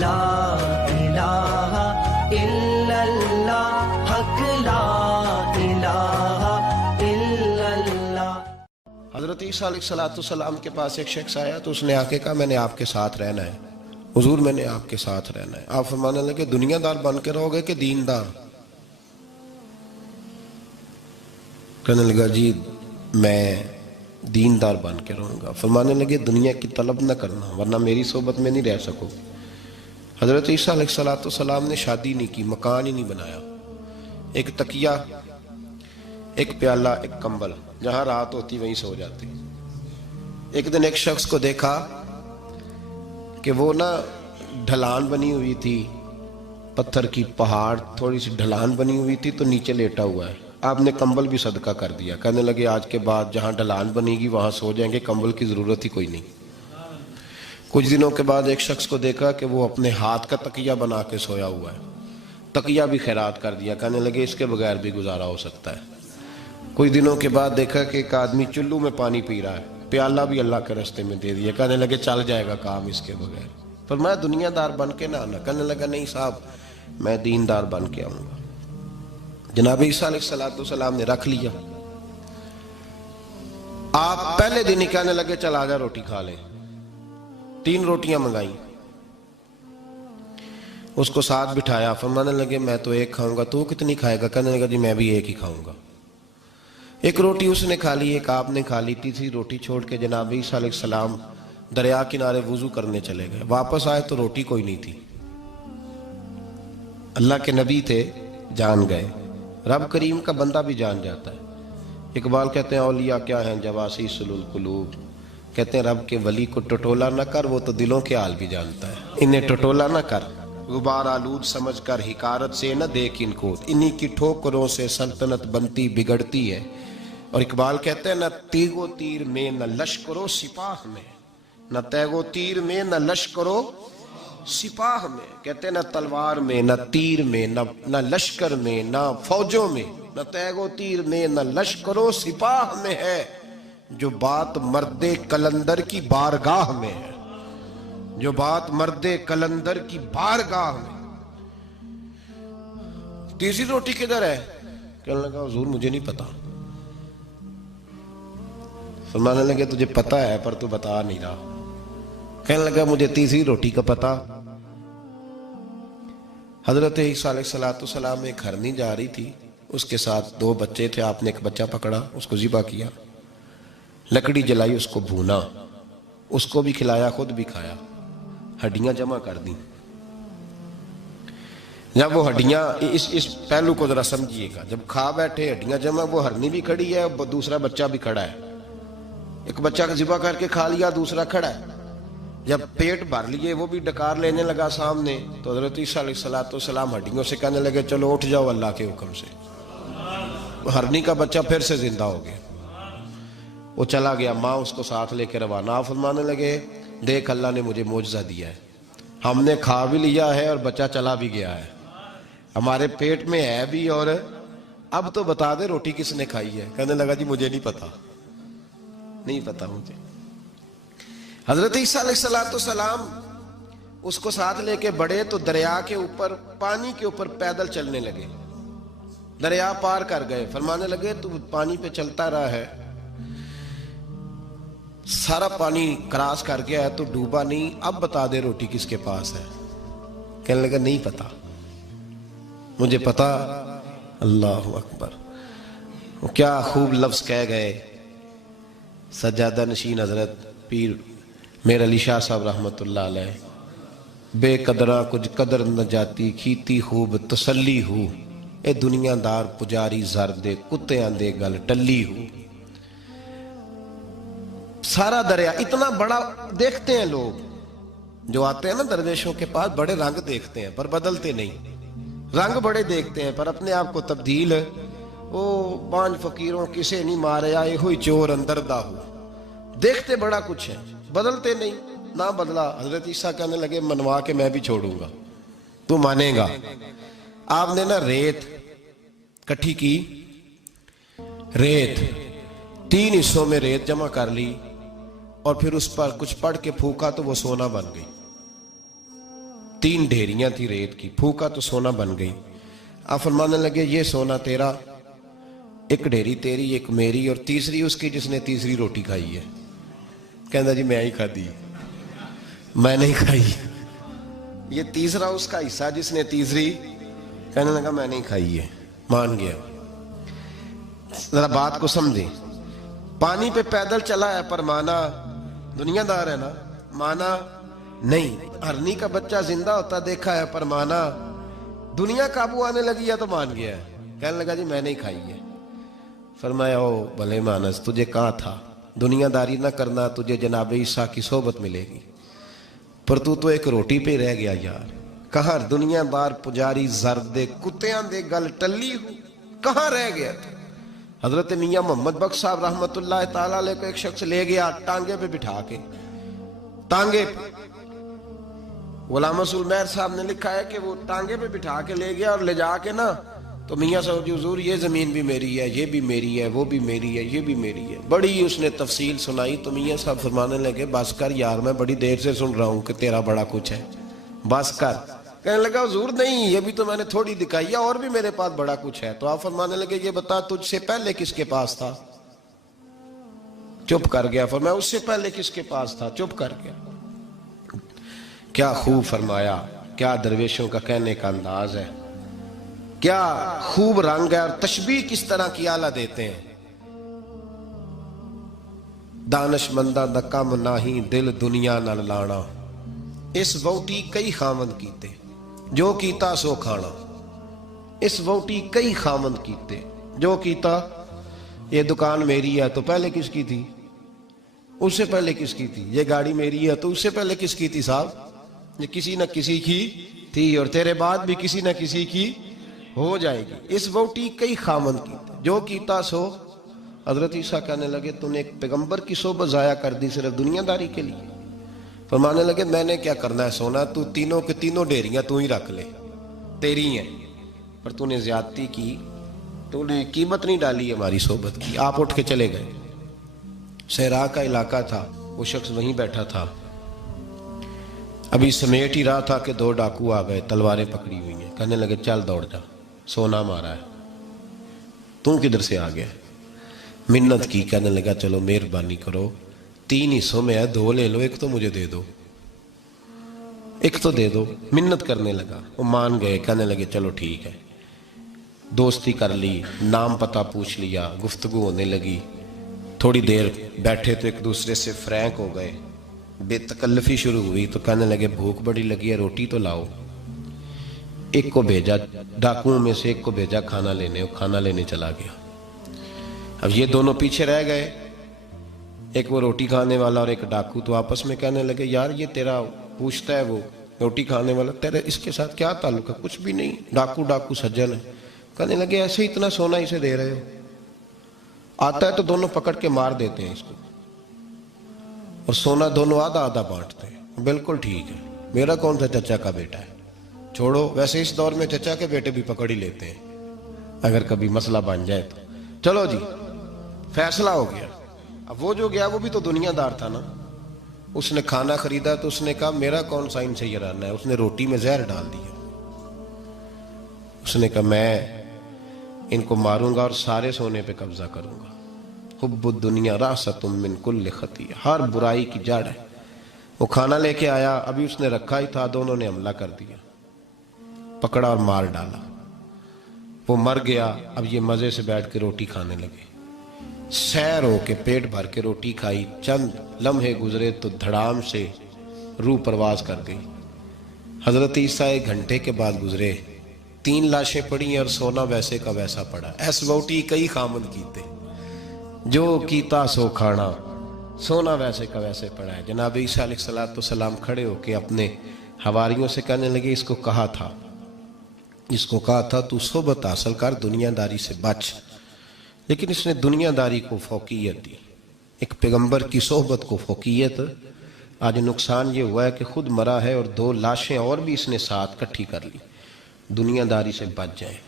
لا الہ الا اللہ حق لا الہ الا اللہ۔ حضرت عیسیٰ علیہ السلام کے پاس ایک شخص آیا تو اس نے آ کے کہا میں نے آپ کے ساتھ رہنا ہے حضور، میں نے آپ کے ساتھ رہنا ہے۔ آپ فرمانے لگے دنیا دار بن کے رہو گے کہ دیندار؟ کہنے لگا جی میں دیندار بن کے رہوں گا۔ فرمانے لگے دنیا کی طلب نہ کرنا ورنہ میری صحبت میں نہیں رہ سکو۔ حضرت عیسیٰ علیہ السلام نے شادی نہیں کی، مکان ہی نہیں بنایا، ایک تکیہ، ایک پیالہ، ایک کمبل، جہاں رات ہوتی وہیں سو جاتے۔ ایک دن ایک شخص کو دیکھا کہ وہ نا ڈھلان بنی ہوئی تھی، پتھر کی پہاڑ تھوڑی سی ڈھلان بنی ہوئی تھی تو نیچے لیٹا ہوا ہے۔ آپ نے کمبل بھی صدقہ کر دیا، کہنے لگے آج کے بعد جہاں ڈھلان بنے گی وہاں سو جائیں گے، کمبل کی ضرورت ہی کوئی نہیں۔ کچھ دنوں کے بعد ایک شخص کو دیکھا کہ وہ اپنے ہاتھ کا تکیہ بنا کے سویا ہوا ہے، تکیہ بھی خیرات کر دیا، کہنے لگے اس کے بغیر بھی گزارا ہو سکتا ہے۔ کچھ دنوں کے بعد دیکھا کہ ایک آدمی چلو میں پانی پی رہا ہے، پیالہ بھی اللہ کے راستے میں دے دیا، کہنے لگے چل جائے گا کام اس کے بغیر۔ پر میں دنیا دار بن کے نہ آنا، کہنے لگا نہیں صاحب میں دیندار بن کے آؤں گا۔ جناب عیسیٰ علیہ السلام نے رکھ لیا۔ آپ پہلے دن ہی کہنے لگے چل آجا روٹی کھا لیں، 3 روٹیاں منگائیں، اس کو ساتھ بٹھایا، فرمانے لگے میں تو ایک کھاؤں گا، تو کتنی کھائے گا؟ کہنے لگا جی میں بھی ایک ہی کھاؤں گا۔ ایک روٹی اس نے کھا لی، ایک آپ نے کھا لی، تیسری روٹی چھوڑ کے جناب عیسیٰ علیہ السلام دریا کنارے وضو کرنے چلے گئے۔ واپس آئے تو روٹی کوئی نہیں تھی۔ اللہ کے نبی تھے، جان گئے۔ رب کریم کا بندہ بھی جان جاتا ہے۔ اقبال کہتے ہیں اولیاء کیا ہیں جواسیس القلوب، کہتے ہیں رب کے ولی کو ٹٹولا نہ کر، وہ تو دلوں کے حال بھی جانتا ہے۔ انہیں ٹٹولا نہ کر، غبار آلود سمجھ کر حکارت سے نہ دیکھ ان کو، انہی کی ٹھوکروں سے سلطنت بنتی بگڑتی ہے۔ اور اقبال کہتے ہیں نہ تیغ و تیر میں نہ لشکر و سپاہ میں، نہ تیغ و تیر میں نہ لشکر و سپاہ میں، کہتے ہیں نہ تلوار میں نہ تیر میں نہ لشکر میں نہ فوجوں میں، نہ تیغ و تیر میں نہ لشکر و سپاہ میں ہے، جو بات مرد کلندر کی بارگاہ میں ہے، جو بات مرد کلندر کی بارگاہ میں۔ تیسری روٹی کدھر ہے؟ کہنے لگا حضور مجھے نہیں پتا۔ فرمانے لگے تجھے پتا ہے پر تو بتا نہیں رہا۔ کہنے لگا مجھے تیسری روٹی کا پتا۔ حضرت عیسیٰ علیہ السلام ایک ہرنی جا رہی تھی، اس کے ساتھ 2 بچے تھے، آپ نے ایک بچہ پکڑا، اس کو ذبح کیا، لکڑی جلائی، اس کو بھونا، اس کو بھی کھلایا، خود بھی کھایا، ہڈیاں جمع کر دیں۔ جب وہ ہڈیاں، اس پہلو کو ذرا سمجھیے گا، جب کھا بیٹھے ہڈیاں جمع، وہ ہرنی بھی کھڑی ہے، دوسرا بچہ بھی کھڑا ہے، ایک بچہ کا ذبح کر کے کھا لیا، دوسرا کھڑا ہے۔ جب پیٹ بھر لیے وہ بھی ڈکار لینے لگا سامنے، تو حضرت عیسیٰ علیہ السلام ہڈیوں سے کہنے لگے چلو اٹھ جاؤ اللہ کے حکم سے۔ ہرنی کا بچہ پھر سے زندہ ہو گیا، وہ چلا گیا، ماں اس کو ساتھ لے کے روانہ۔ فرمانے لگے دیکھ اللہ نے مجھے معجزہ دیا ہے، ہم نے کھا بھی لیا ہے اور بچہ چلا بھی گیا ہے، ہمارے پیٹ میں ہے بھی، اور اب تو بتا دے روٹی کس نے کھائی ہے؟ کہنے لگا جی مجھے نہیں پتا، نہیں پتا مجھے۔ حضرت عیسیٰ علیہ السلام اس کو ساتھ لے کے بڑھے تو دریا کے اوپر، پانی کے اوپر پیدل چلنے لگے، دریا پار کر گئے۔ فرمانے لگے تو پانی پہ چلتا رہا ہے، سارا پانی کراس کر گیا ہے تو ڈوبا نہیں، اب بتا دے روٹی کس کے پاس ہے؟ کہنے لگا نہیں پتا، مجھے پتا۔ اللہ اکبر، وہ کیا خوب لفظ کہہ گئے سجادہ نشین حضرت پیر میر علی شاہ صاحب رحمت اللہ علیہ، بے قدراں کچھ قدر نہ جاتی، کھیتی خوب تسلی ہو، اے دنیا دار پجاری زردے کتیاں دے گل ٹلی ہو۔ سارا دریا اتنا بڑا دیکھتے ہیں لوگ جو آتے ہیں نا درویشوں کے پاس، بڑے رنگ دیکھتے ہیں پر بدلتے نہیں، رنگ بڑے دیکھتے ہیں پر اپنے آپ کو تبدیل، وہ 5 فقیروں کسے نہیں مارے آئے ہوئی چور اندر دا ہو، دیکھتے بڑا کچھ ہے بدلتے نہیں۔ نہ بدلا، حضرت عیسیٰ کہنے لگے منوا کے میں بھی چھوڑوں گا، تو مانے گا۔ آپ نے نا ریت کٹھی کی، ریت 3 حصوں میں ریت جمع کر لی اور پھر اس پر کچھ پڑھ کے پھونکا تو وہ سونا بن گئی۔ 3 ढेरियां थी रेत की, फूका तो सोना बन गई। आप फरमाने लगे ये सोना तेरा, एक ढेरी तेरी, एक मेरी, और तीसरी उसकी जिसने तीसरी रोटी खाई है। कहता जी मैं ही खाधी, मैं नहीं खाई। ये तीसरा उसका हिस्सा जिसने तीसरी, कहने लगा मैं नहीं खाई है, मान गया। जरा बात को समझे, पानी पे पैदल चला है पर माना, दुनियादार है ना, माना नहीं। हरनी का बच्चा जिंदा होता देखा है पर माना, दुनिया काबू आने लगी है तो मान गया है। कहने लगा जी मैं नहीं खाई है। फरमाया ओ भले मानस, तुझे कहा था दुनियादारी ना करना, तुझे जनाब ईसा की सोबत मिलेगी, पर तू तो एक रोटी पे रह गया यार। कहाँ दुनियादार पुजारी जरदे कुत्तियां दे गल टल्ली हूं, कहाँ रह गया था। हजरत मियां मोहम्मद बख्श साहब रहमतुल्लाह ताला अलैह को एक शख्स ले गया टांगे पे बिठा के, टांगे पे। गुलाम रसूल मेहर साहब ने लिखा है कि वो टांगे पे बिठा के ले गया और ले जाके ना, तो मियां साहब जी हुजूर ये जमीन भी मेरी है, ये भी मेरी है, वो भी मेरी है, ये भी मेरी है। बड़ी उसने तफसील सुनाई तो मियां साहब फरमाने लगे बस कर यार, मैं बड़ी देर से सुन रहा हूं कि तेरा बड़ा कुछ है, बस कर। कहने लगा हुजूर नहीं, ये भी तो मैंने थोड़ी दिखाई है, और भी मेरे पास बड़ा कुछ है। तो आप फरमाने लगे ये बता तुझसे पहले किसके पास था। चुप कर गया। फरमाया उससे पहले किसके पास था, चुप कर गया। क्या खूब फरमाया, क्या दरवेशों का कहने का अंदाज है, क्या खूब रंग है, और तशबीह किस तरह की आला देते हैं। दानशमंदा दा कम नाही, दिल दुनिया नाल लाना, इस वोटी कई खामंद कीते, जो कीता सो खाना। इस वोटी कई खामंद कीते, जो कीता। ये दुकान मेरी है तो पहले किसकी थी, उससे पहले किसकी थी। ये गाड़ी मेरी है तो उससे पहले किसकी थी साहब, ये किसी न किसी की थी, और तेरे बाद भी किसी न किसी की हो जाएगी। इस वोटी कई खामंद कीते, जो कीता सो। हजरत ईसा कहने लगे तूने एक पैगंबर की सोबत जाया कर दी सिर्फ दुनियादारी के लिए। फरमाने लगे मैंने क्या करना है सोना, तू तीनों के तीनों डेरियां तू ही रख ले, तेरी हैं, पर तूने ज्यादती की, तूने कीमत नहीं डाली हमारी सोबत की। आप उठ के चले गए। सहरा का इलाका था, वो शख्स वहीं बैठा था, अभी समेट ही रहा था कि 2 डाकू आ गए, तलवारें पकड़ी हुई हैं। कहने लगे चल दौड़ जा, सोना मारा है, तू किधर से आ गया। मिन्नत की, कहने लगा चलो मेहरबानी करो, 3 हिस्सों में है, 2 ले लो, एक तो मुझे दे दो, एक तो दे दो। मिन्नत करने लगा, वो मान गए। कहने लगे चलो ठीक है। दोस्ती कर ली, नाम पता पूछ लिया, गुफ्तगू होने लगी। थोड़ी देर बैठे तो एक दूसरे से फ्रैंक हो गए, बेतकल्लफी शुरू हुई। तो कहने लगे भूख बड़ी लगी है, रोटी तो लाओ। एक को भेजा, डाकुओं में से एक को भेजा खाना लेने, वो खाना लेने चला गया। अब ये दोनों पीछे रह गए, एक वो रोटी खाने वाला और एक डाकू। तो आपस में कहने लगे यार ये तेरा पूछता है वो रोटी खाने वाला, तेरे इसके साथ क्या ताल्लुक है। कुछ भी नहीं, डाकू डाकू सज्जन है। कहने लगे ऐसे इतना सोना इसे दे रहे हो, आता है तो दोनों पकड़ के मार देते हैं इसको, और सोना दोनों आधा आधा बांटते हैं। बिल्कुल ठीक है, मेरा कौन सा चचा का बेटा है, छोड़ो। वैसे इस दौर में चचा के बेटे भी पकड़ ही लेते हैं अगर कभी मसला बन जाए तो। चलो जी, फैसला हो गया। अब वो जो गया वो भी तो दुनियादार था ना, उसने खाना खरीदा तो उसने कहा मेरा कौन सा इनसे ये रहना है। उसने रोटी में जहर डाल दिया। उसने कहा मैं इनको मारूंगा और सारे सोने पे कब्जा करूंगा। हुब्बुद दुनिया रासतुम मिन कुल्ल खतिया, हर बुराई की जड़ है। वो खाना लेके आया, अभी उसने रखा ही था, दोनों ने हमला कर दिया, पकड़ा और मार डाला। वो मर गया। अब ये मजे से बैठ के रोटी खाने लगे, सैर हो के पेट भर के रोटी खाई। चंद लम्हे गुजरे तो धड़ाम से रूह परवाज कर गई। हजरत ईसा 1 घंटे के बाद गुजरे, 3 लाशें पड़ी और सोना वैसे का वैसा पड़ा। ऐस वोटी कई खामन कीते, जो कीता सो खाना, सोना वैसे का वैसे पड़ा है। जनाब ईसा अलैहिस्सलाम खड़े होके अपने हवारियों से कहने लगे इसको कहा था तू सोबत हासिल कर, दुनियादारी से बच। लेकिन इसने दुनियादारी को फौकियत दी, एक पैगंबर की सोहबत को फौकियत। आज नुकसान ये हुआ है कि खुद मरा है और 2 लाशें और भी इसने साथ इकट्ठी कर ली। दुनियादारी से बच जाए।